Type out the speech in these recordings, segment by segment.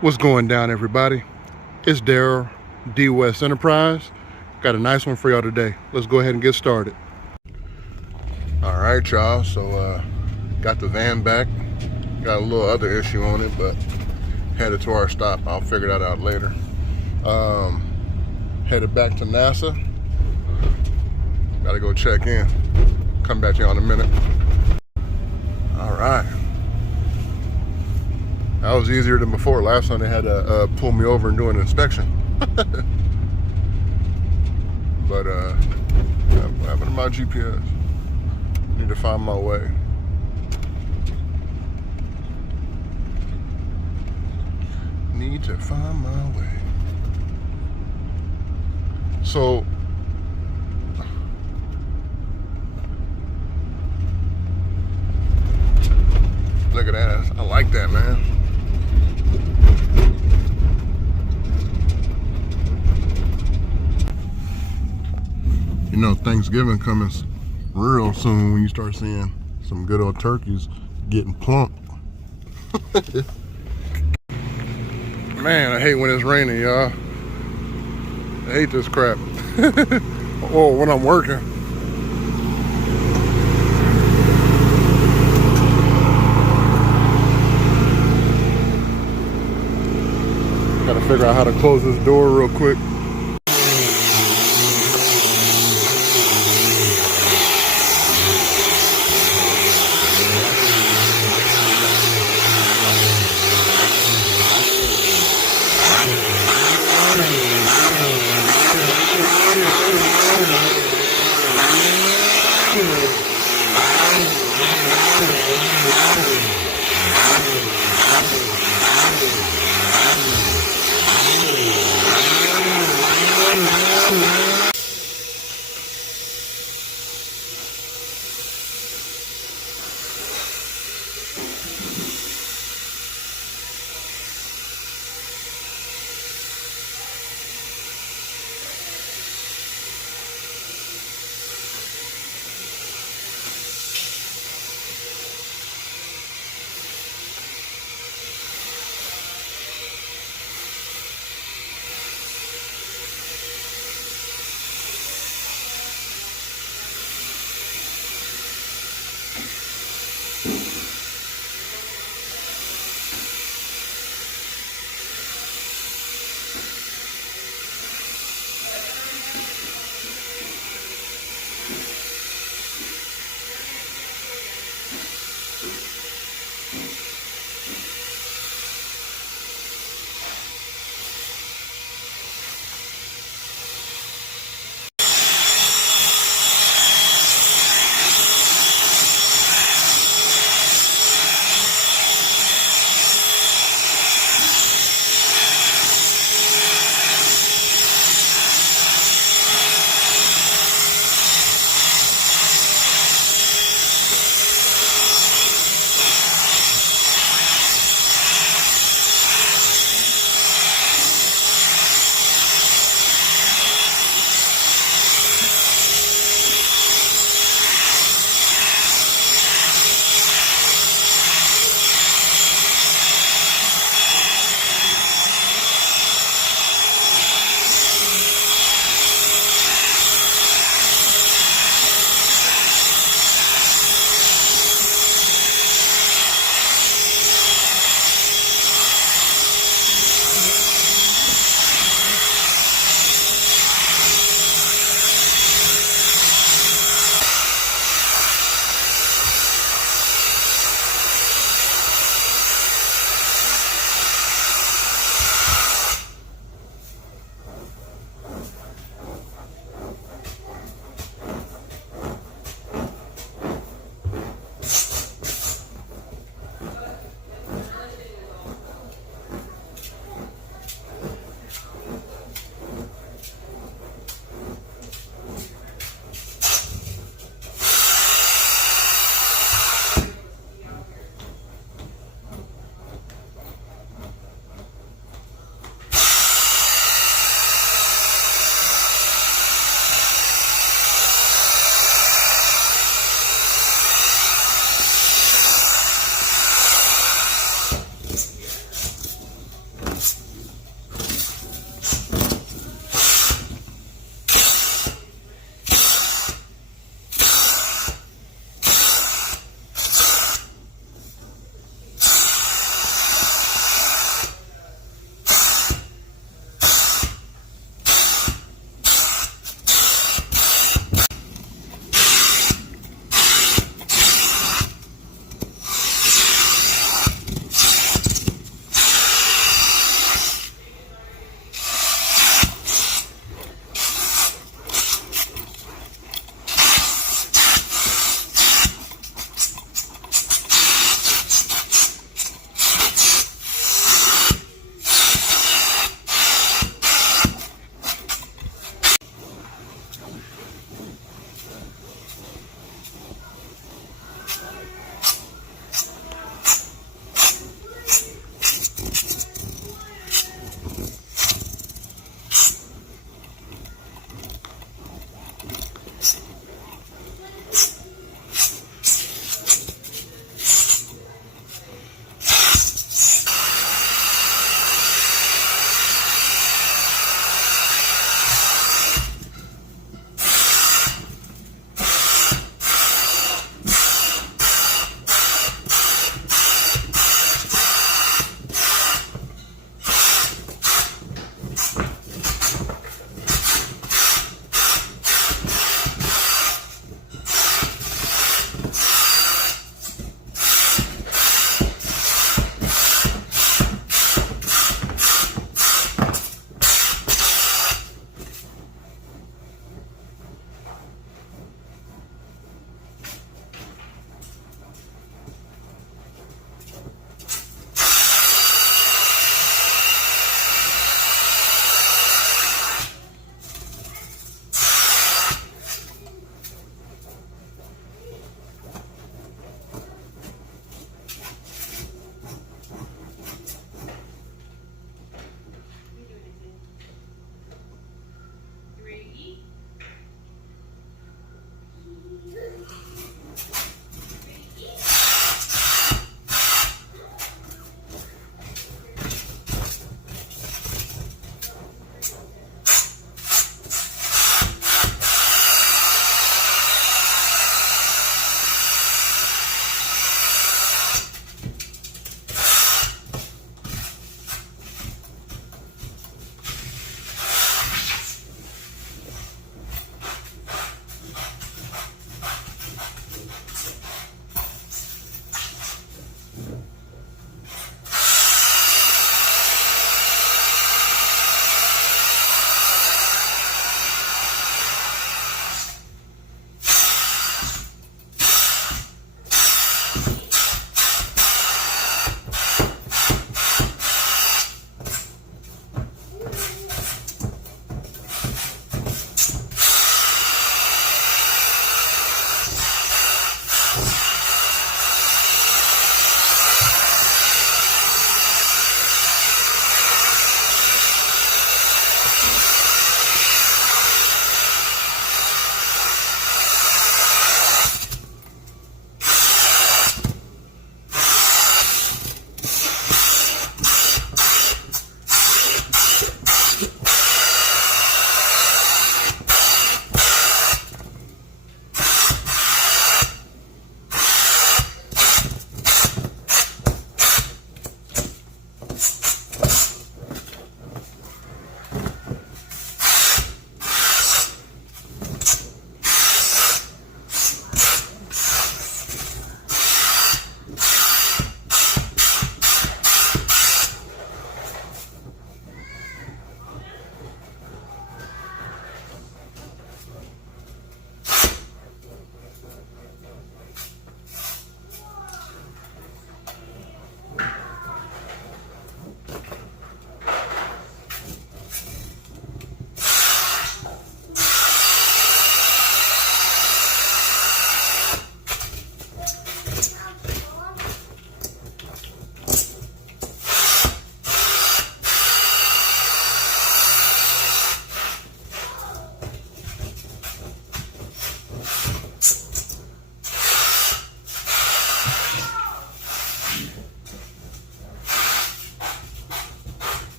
What's going down, everybody? It's Daryl, DWES Enterprise. Got a nice one for y'all today. Let's go ahead and get started. All right, y'all. So got the van back. Got a little other issue on it, but headed to our stop. I'll figure that out later. Headed back to NASA. Gotta go check in. Come back to you in a minute. All right. That was easier than before. Last time they had to pull me over and do an inspection. But what happened to my GPS? Need to find my way. Need to find my way. So look at that. I like that, man. You know, Thanksgiving coming real soon when you start seeing some good old turkeys getting plump. Man, I hate when it's raining, y'all. I hate this crap. Oh, when I'm working. Gotta figure out how to close this door real quick.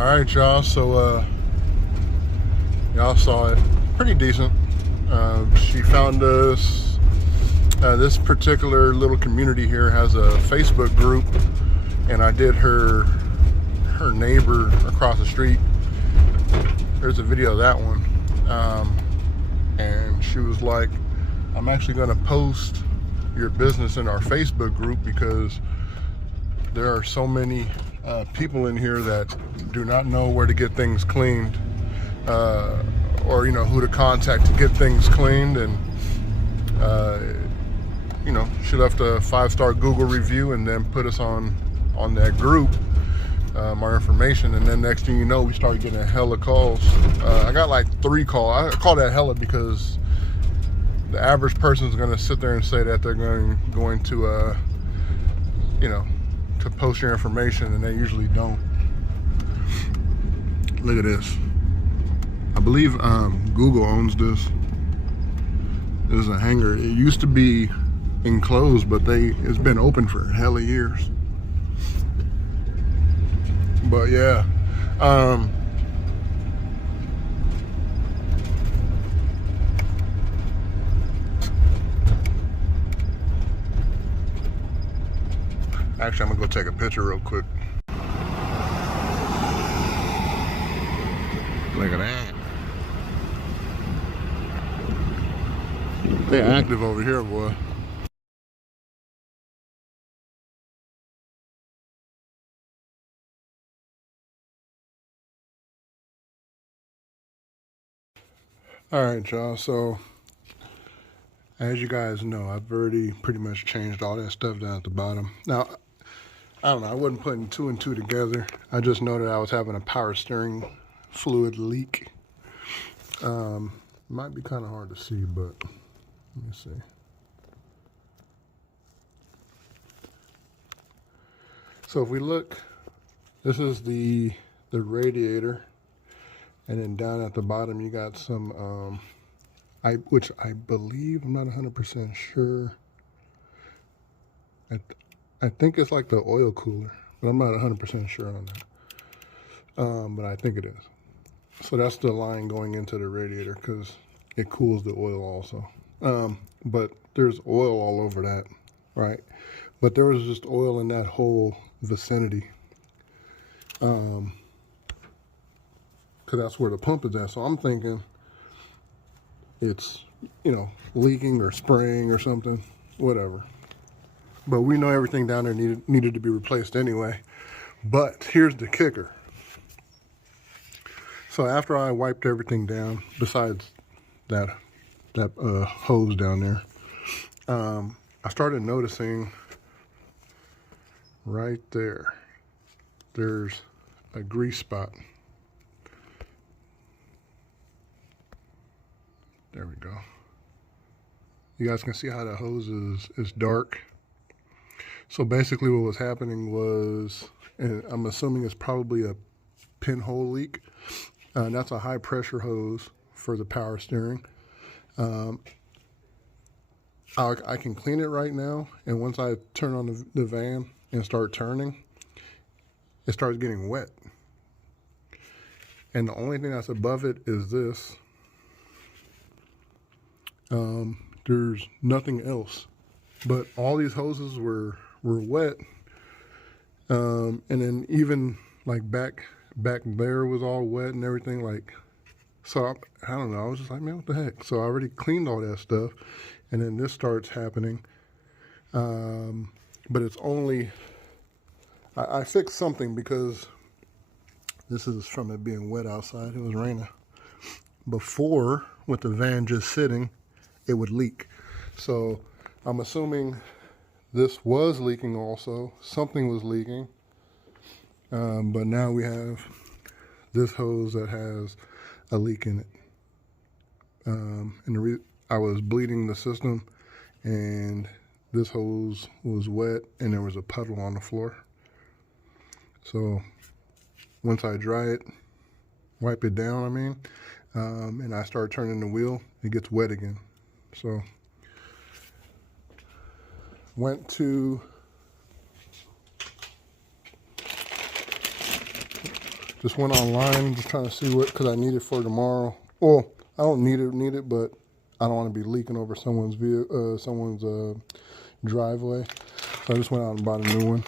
All right, y'all. So y'all saw it. Pretty decent. She found us. This particular little community here has a Facebook group, and I did her neighbor across the street. There's a video of that one, and she was like, I'm actually going to post your business in our Facebook group because there are so many people in here that do not know where to get things cleaned, or who to contact to get things cleaned. And she left a 5-star Google review and then put us on that group, our information. And then next thing you know, we started getting a hella calls. I got like 3 calls. I call that hella because the average person is going to sit there and say that they're going to to post your information, and they usually don't. Look at this. I believe Google owns this. This is a hangar. It used to be enclosed, but it's been open for hella years. But yeah, actually, I'm gonna go take a picture real quick. Look at that. They're active over here, boy. All right, y'all. So, as you guys know, I've already pretty much changed all that stuff down at the bottom. Now, I don't know, I wasn't putting 2 and 2 together. I just know that I was having a power steering fluid leak. Might be kind of hard to see, but let me see. So if we look, this is the radiator, and then down at the bottom you got some, which I believe, I'm not 100% sure. I think it's like the oil cooler, but I'm not 100% sure on that. But I think it is. So that's the line going into the radiator because it cools the oil also. But there's oil all over that, right? But there was just oil in that whole vicinity. Because that's where the pump is at. So I'm thinking it's, leaking or spraying or something, whatever. But we know everything down there needed to be replaced anyway. But here's the kicker. So after I wiped everything down, besides that hose down there, I started noticing right there, there's a grease spot. There we go. You guys can see how the hose is dark. So basically what was happening was, and I'm assuming it's probably a pinhole leak. And that's a high pressure hose for the power steering. I can clean it right now, and once I turn on the van and start turning, it starts getting wet. And the only thing that's above it is this. There's nothing else. But all these hoses were wet. And then even like back there was all wet and everything, like, so I don't know, I was just like, man, what the heck? So I already cleaned all that stuff, and then this starts happening. But it's only, I fixed something because this is from it being wet outside. It was raining. Before, with the van just sitting, it would leak. So I'm assuming this was leaking also. Something was leaking. But now we have this hose that has a leak in it. And I was bleeding the system, and this hose was wet, and there was a puddle on the floor. So once I dry it, wipe it down, and I start turning the wheel, it gets wet again. So went to Just went online, just trying to see what, because I need it for tomorrow. Well, I don't need it, but I don't want to be leaking over someone's driveway. So I just went out and bought a new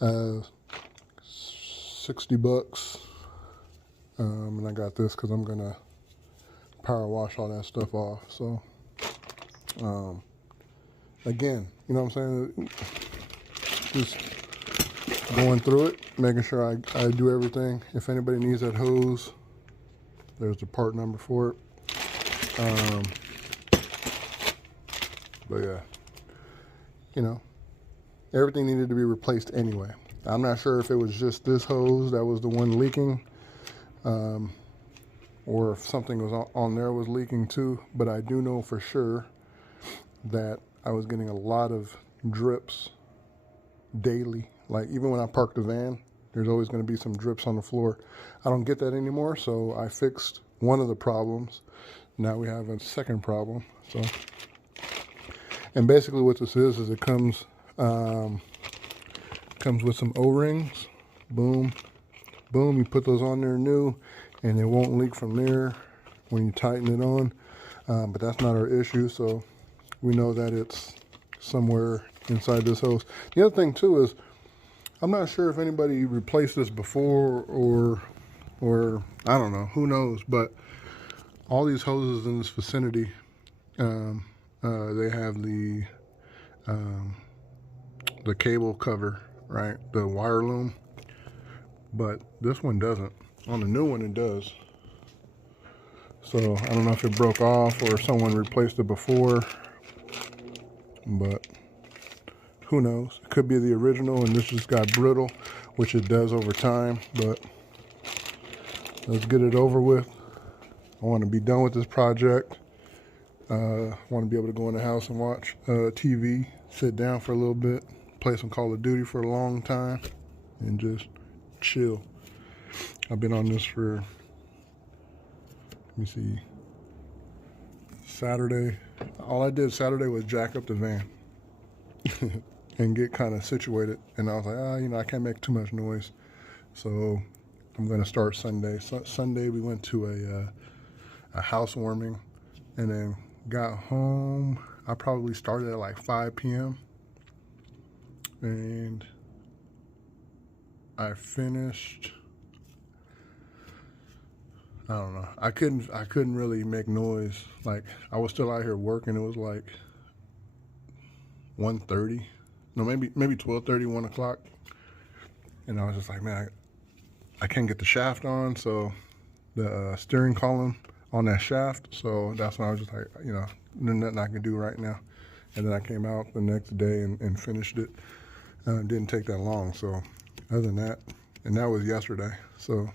one. 60 bucks. And I got this because I'm going to power wash all that stuff off. So, again, you know what I'm saying? Just going through it, making sure I do everything. If anybody needs that hose, there's the part number for it. But yeah, you know, everything needed to be replaced anyway. I'm not sure if it was just this hose that was the one leaking, or if something was on there was leaking too, but I do know for sure that I was getting a lot of drips daily. Like even when I park the van, there's always going to be some drips on the floor. I don't get that anymore, so I fixed one of the problems. Now we have a second problem. So, and basically what this is it comes with some O-rings. Boom, boom. You put those on there new, and it won't leak from there when you tighten it on. But that's not our issue. So we know that it's somewhere inside this hose. The other thing too is, I'm not sure if anybody replaced this before or I don't know, who knows, but all these hoses in this vicinity, they have the cable cover, right? The wire loom, but this one doesn't. On the new one it does. So I don't know if it broke off or someone replaced it before, but who knows? It could be the original and this just got brittle, which it does over time, but let's get it over with. I want to be done with this project. I want to be able to go in the house and watch TV, sit down for a little bit, play some Call of Duty for a long time, and just chill. I've been on this for, let me see, Saturday. All I did Saturday was jack up the van and get kind of situated. And I was like, you know, I can't make too much noise. So I'm going to start Sunday. Sunday we went to a housewarming and then got home. I probably started at like 5 p.m. and I finished, I don't know. I couldn't really make noise. Like I was still out here working. It was like 1:30. No, maybe 12:30, 1 o'clock. And I was just like, man, I can't get the shaft on. So the steering column on that shaft. So that's when I was just like, you know, there's nothing I can do right now. And then I came out the next day and finished it. It didn't take that long. So other than that, and that was yesterday. So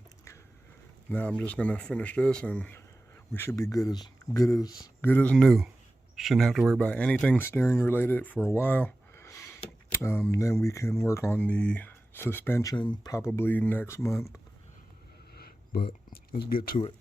now I'm just gonna finish this and we should be good as new. Shouldn't have to worry about anything steering related for a while. Then we can work on the suspension probably next month. But let's get to it.